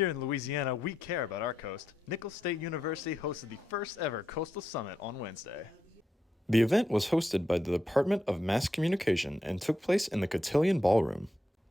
Here in Louisiana, we care about our coast. Nicholls State University hosted the first ever Coastal Summit on Wednesday. The event was hosted by the Department of Mass Communication and took place in the Cotillion Ballroom.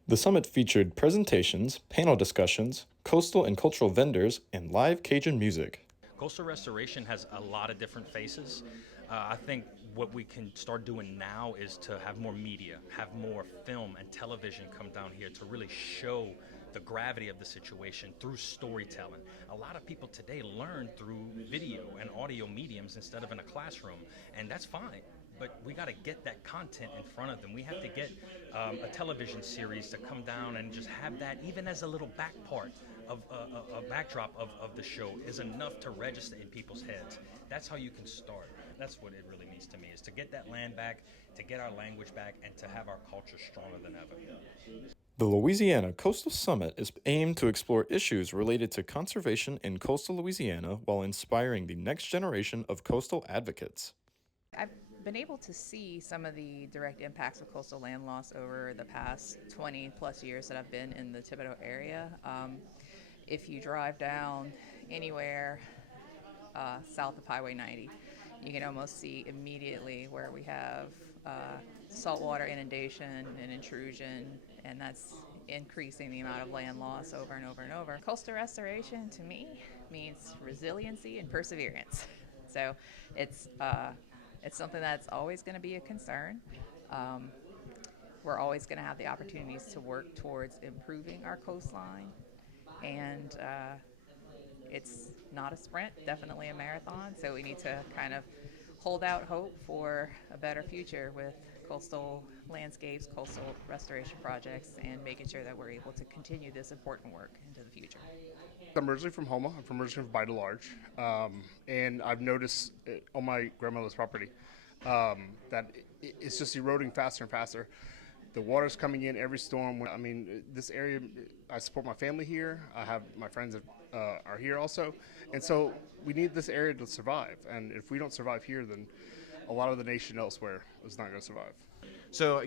The summit featured presentations, panel discussions, coastal and cultural vendors, and live Cajun music. Coastal restoration has a lot of different faces. I think what we can start doing now is to have more media, have more film and television come down here to really show the gravity of the situation through storytelling. A lot of people today learn through video and audio mediums instead of in a classroom, and that's fine. But we got to get that content in front of them. We have to get a television series to come down and just have that, even as a little back part of a backdrop of the show, is enough to register in people's heads. That's how you can start. That's what it really means to me, is to get that land back, to get our language back, and to have our culture stronger than ever. The Louisiana Coastal Summit is aimed to explore issues related to conservation in coastal Louisiana while inspiring the next generation of coastal advocates. I've been able to see some of the direct impacts of coastal land loss over the past 20 plus years that I've been in the Thibodeau area. If you drive down anywhere south of Highway 90, you can almost see immediately where we have saltwater inundation and intrusion, and that's increasing the amount of land loss over and over and over. Coastal restoration to me means resiliency and perseverance. So it's something that's always going to be a concern. We're always going to have the opportunities to work towards improving our coastline, and it's not a sprint, definitely a marathon, so we need to kind of hold out hope for a better future with coastal landscapes, coastal restoration projects, and making sure that we're able to continue this important work into the future. I'm originally from Homa. I'm originally from By the Large, and I've noticed on my grandmother's property that it's just eroding faster and faster. The water's coming in every storm. I mean, this area, I support my family here. I have my friends that are here also, and so we need this area to survive. And if we don't survive here, then a lot of the nation elsewhere is not going to survive. So,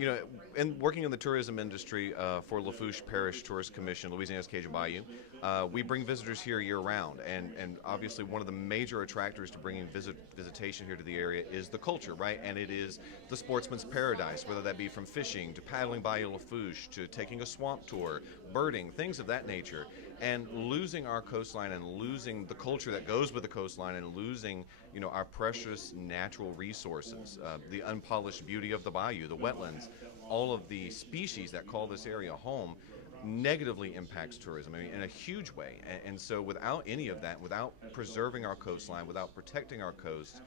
in working in the tourism industry for Lafourche Parish Tourist Commission, Louisiana's Cajun Bayou, we bring visitors here year-round, and obviously one of the major attractors to bringing visitation here to the area is the culture, right? And it is the sportsman's paradise, whether that be from fishing to paddling Bayou Lafourche to taking a swamp tour, birding, things of that nature. And losing our coastline and losing the culture that goes with the coastline and losing, our precious natural resources, the unpolished beauty of the bayou, the wetlands, all of the species that call this area home, negatively impacts tourism, in a huge way. And so without any of that, without preserving our coastline, without protecting our coast,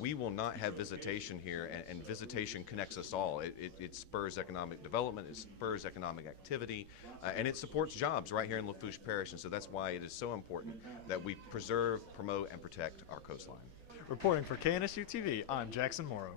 we will not have visitation here, and visitation connects us all. It spurs economic development, it spurs economic activity, and it supports jobs right here in Lafourche Parish, and so that's why it is so important that we preserve, promote, and protect our coastline. Reporting for KNSU TV, I'm Jackson Morrow.